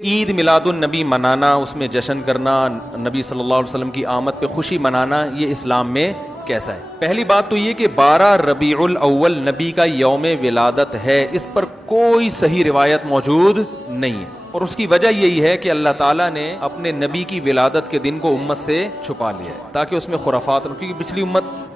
عید میلاد النبی منانا، اس میں جشن کرنا، نبی صلی اللہ علیہ وسلم کی آمد پہ خوشی منانا، یہ اسلام میں کیسا ہے؟ پہلی بات تو یہ کہ 12 ربیع الاول نبی کا یوم ولادت ہے، اس پر کوئی صحیح روایت موجود نہیں ہے، اور اس کی وجہ یہی ہے کہ اللہ تعالیٰ نے اپنے نبی کی ولادت کے دن کو امت سے چھپا لیا ہے تاکہ اس میں خرافات نہ، کیونکہ پچھلی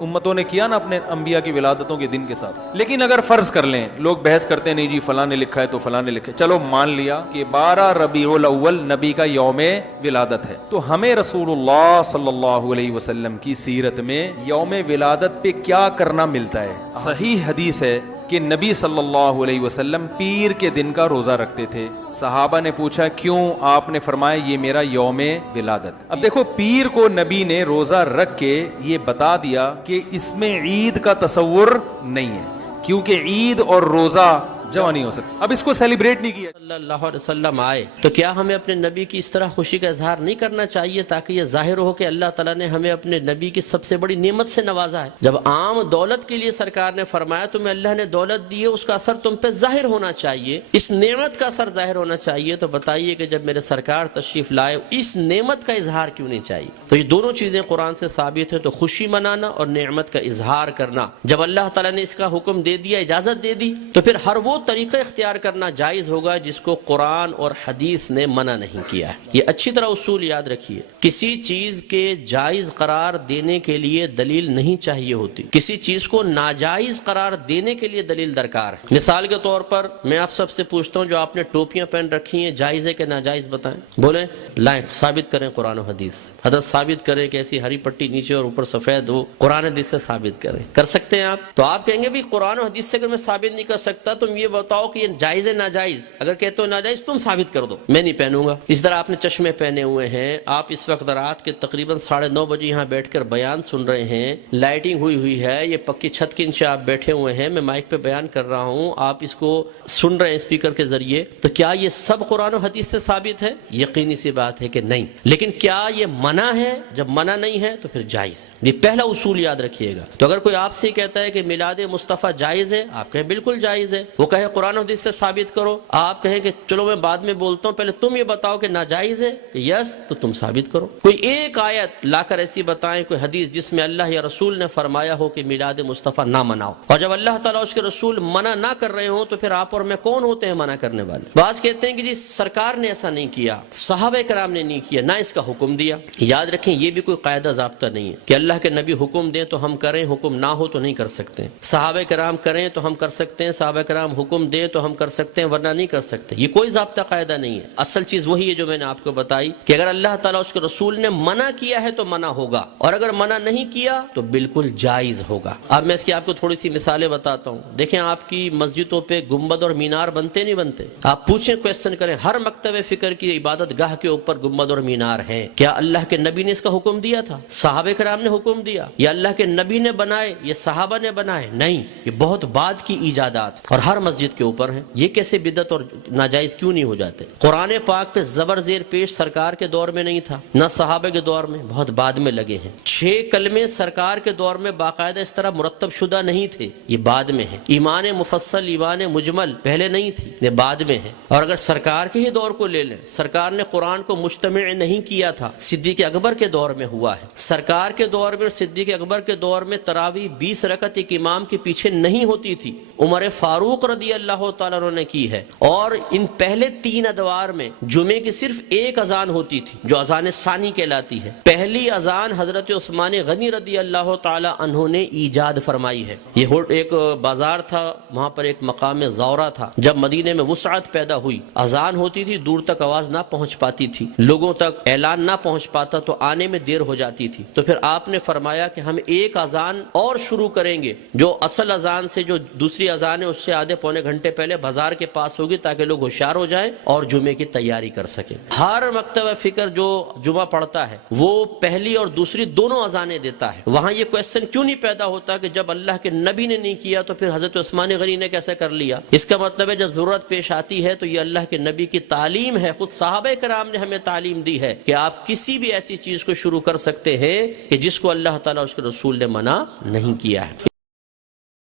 امتوں نے کیا نا اپنے انبیاء کی ولادتوں کے دن کے ساتھ۔ لیکن اگر فرض کر لیں، لوگ بحث کرتے ہیں نہیں جی فلاں نے لکھا ہے تو فلاں نے لکھا ہے، چلو مان لیا کہ 12 ربیع الاول نبی کا یوم ولادت ہے، تو ہمیں رسول اللہ صلی اللہ علیہ وسلم کی سیرت میں یوم ولادت پہ کیا کرنا ملتا ہے؟ صحیح حدیث ہے کہ نبی صلی اللہ علیہ وسلم پیر کے دن کا روزہ رکھتے تھے۔ صحابہ نے پوچھا کیوں؟ آپ نے فرمایا یہ میرا یوم ولادت۔ اب دیکھو، پیر کو نبی نے روزہ رکھ کے یہ بتا دیا کہ اس میں عید کا تصور نہیں ہے، کیونکہ عید اور روزہ جمع نہیں ہو سکتا۔ اب اس کو سیلیبریٹ نہیں کیا۔ صلی اللہ علیہ وسلم آئے تو کیا ہمیں اپنے نبی کی اس طرح خوشی کا اظہار نہیں کرنا چاہیے تاکہ یہ ظاہر ہو کہ اللہ تعالیٰ نے ہمیں اپنے نبی کی سب سے بڑی نعمت سے نوازا ہے؟ جب عام دولت کے لیے سرکار نے فرمایا تمہیں اللہ نے دولت دی ہے، اس کا اثر تم پہ ظاہر ہونا چاہیے، اس نعمت کا اثر ظاہر ہونا چاہیے، تو بتائیے کہ جب میرے سرکار تشریف لائے اس نعمت کا اظہار کیوں نہیں چاہیے؟ تو یہ دونوں چیزیں قرآن سے ثابت ہیں، تو خوشی منانا اور نعمت کا اظہار کرنا۔ جب اللہ تعالیٰ نے اس کا حکم دے دیا، اجازت دے دی، تو پھر ہر وہ طریقہ اختیار کرنا جائز ہوگا جس کو قرآن اور حدیث نے منع نہیں کیا ہے۔ یہ اچھی طرح اصول یاد رکھیے، کسی چیز کے جائز قرار دینے کے لیے دلیل نہیں چاہیے ہوتی، کسی چیز کو ناجائز قرار دینے کے لیے دلیل درکار ہے۔ مثال کے طور پر میں آپ سب سے پوچھتا ہوں، جو آپ نے ٹوپیاں پہن رکھی ہیں، جائز ہے کہ ناجائز؟ بتائیں، بولیں، لائیں، ثابت کریں قرآن و حدیث۔ حضرت ثابت کریں کہ ایسی ہری پٹی نیچے اور اوپر سفید ہو، قرآن حدیث سے ثابت کریں۔ کر سکتے ہیں آپ؟ تو آپ کہیں گے بھی قرآن و حدیث سے اگر میں ثابت نہیں کر سکتا، تم یہ بتاؤ کہ یہ جائز ہے ناجائز؟ اگر کہتے ہو ناجائز، تم ثابت کر دو، میں نہیں پہنوں گا۔ اس طرح آپ نے چشمے پہنے ہوئے ہیں، آپ اس وقت رات کے تقریباً 9:30 بجے یہاں بیٹھ کر بیان سن رہے ہیں، لائٹنگ ہوئی ہے، یہ پکی چھت کے نیچے آپ بیٹھے ہوئے ہیں، میں مائک پہ بیان کر رہا ہوں، آپ اس کو سن رہے ہیں اسپیکر کے ذریعے، تو کیا یہ سب قرآن و حدیث سے ثابت ہے؟ یقینی سی بات ہے کہ نہیں۔ لیکن کیا یہ منع ہے؟ جب منع نہیں ہے تو پھر جائز ہے۔ یہ پہلا اصول یاد رکھیے گا۔ تو اگر کوئی آپ سے کہتا ہے کہ میلاد مصطفیٰ جائز ہے، آپ کہیں بالکل جائز ہے۔ وہ کہے قرآن و حدیث سے ثابت کرو، آپ کہیں کہ چلو میں بعد میں بولتا ہوں، پہلے تم یہ بتاؤ کہ ناجائز ہے کہ یس، تو تم ثابت کرو۔ کوئی ایک آیت لا کر ایسی بتائیں، کوئی حدیث جس میں اللہ یا رسول نے فرمایا ہو کہ میلاد مصطفیٰ نہ مناؤ، اور جب اللہ تعالیٰ اس کے رسول منع نہ کر رہے ہوں تو پھر آپ اور میں کون ہوتے ہیں منع کرنے والے؟ بعض کہتے ہیں کہ جی سرکار نے ایسا نہیں کیا، صحابہ کرام نے نہیں کیا، نہ اس کا حکم دیا۔ یاد رکھیں، یہ بھی کوئی قاعدہ ضابطہ نہیں ہے کہ اللہ کے نبی حکم دیں تو ہم کریں، حکم نہ ہو تو نہیں کر سکتے۔ صحابہ کرام کریں تو ہم کر سکتے ہیں، صحابہ کرام حکم دیں تو ہم کر سکتے ہیں، ورنہ نہیں کر سکتے۔ یہ کوئی ضابطہ قاعدہ نہیں ہے۔ اصل چیز وہی ہے جو میں نے آپ کو بتائی کہ اگر اللہ تعالیٰ اس کے رسول نے منع کیا ہے تو منع ہوگا، اور اگر منع نہیں کیا تو بالکل جائز ہوگا۔ اب میں اس کی آپ کو تھوڑی سی مثالیں بتاتا ہوں۔ دیکھیں، آپ کی مسجدوں پہ گنبد اور مینار بنتے نہیں بنتے؟ آپ پوچھیں، کویسچن کریں، ہر مکتب فکر کی عبادت گاہ کے اوپر گنبد اور مینار ہے، کیا اللہ کے نبی نے اس کا حکم دیا تھا؟ صحابہ کرام نے حکم دیا؟ یا اللہ کے نبی نے بنائے یا صحابہ نے بنائے؟ نہیں، یہ بہت بعد کی ایجادات اور ہر مسجد کے اوپر ہیں۔ یہ کیسے بدعت اور ناجائز کیوں نہیں ہو جاتے؟ قرآن پاک پہ زبر زیر پیش سرکار کے دور میں نہیں تھا، نہ صحابہ کے دور میں، بہت بعد میں لگے ہیں۔ 6 کلمے سرکار کے دور میں باقاعدہ اس طرح مرتب شدہ نہیں تھے، یہ بعد میں ہے۔ ایمان مفصل، ایمان مجمل پہلے نہیں تھی، یہ بعد میں ہے۔ اور اگر سرکار کے ہی دور کو لے لیں، سرکار نے قرآن کو مجتمع نہیں کیا تھا، صدیق اکبر کے دور میں ہوا ہے۔ سرکار کے دور میں اور صدیق اکبر کے دور میں تراویح 20 رکعت ایک امام کے پیچھے نہیں ہوتی تھی، عمر فاروق رضی اللہ تعالیٰ عنہ نے کی ہے۔ اور ان پہلے 3 ادوار میں جمعے کی صرف ایک اذان ہوتی تھی جو اذان ثانی کہلاتی ہے۔ پہلی اذان حضرت عثمان غنی رضی اللہ تعالیٰ عنہ نے ایجاد فرمائی ہے۔ یہ ایک بازار تھا، وہاں پر ایک مقام زورہ تھا۔ جب مدینے میں وسعت پیدا ہوئی، اذان ہوتی تھی، دور تک آواز نہ پہنچ پاتی تھی، لوگوں تک اعلان نہ پہنچ پاتا تو آنے میں دیر ہو جاتی تھی، تو پھر آپ نے فرمایا کہ ہم ایک اذان اور شروع کریں گے جو اصل اذان سے، جو دوسری اذان ہے اس سے آدھے پونے گھنٹے پہلے بازار کے پاس ہوگی تاکہ لوگ ہوشیار ہو جائیں اور جمعے کی تیاری کر سکیں۔ ہر مکتبہ فکر جو جمعہ پڑھتا ہے وہ پہلی اور دوسری دونوں اذانیں دیتا ہے۔ وہاں یہ کویسچن کیوں نہیں پیدا ہوتا کہ جب اللہ کے نبی نے نہیں کیا تو پھر حضرت عثمان غنی نے کیسے کر لیا؟ اس کا مطلب ہے جب ضرورت پیش آتی ہے تو یہ اللہ کے نبی کی تعلیم ہے، خود صحابہ کرام نے ہمیں تعلیم دی ہے کہ آپ کسی بھی ایسی چیز کو شروع کر سکتے ہیں کہ جس کو اللہ تعالیٰ اس کے رسول نے منع نہیں کیا ہے۔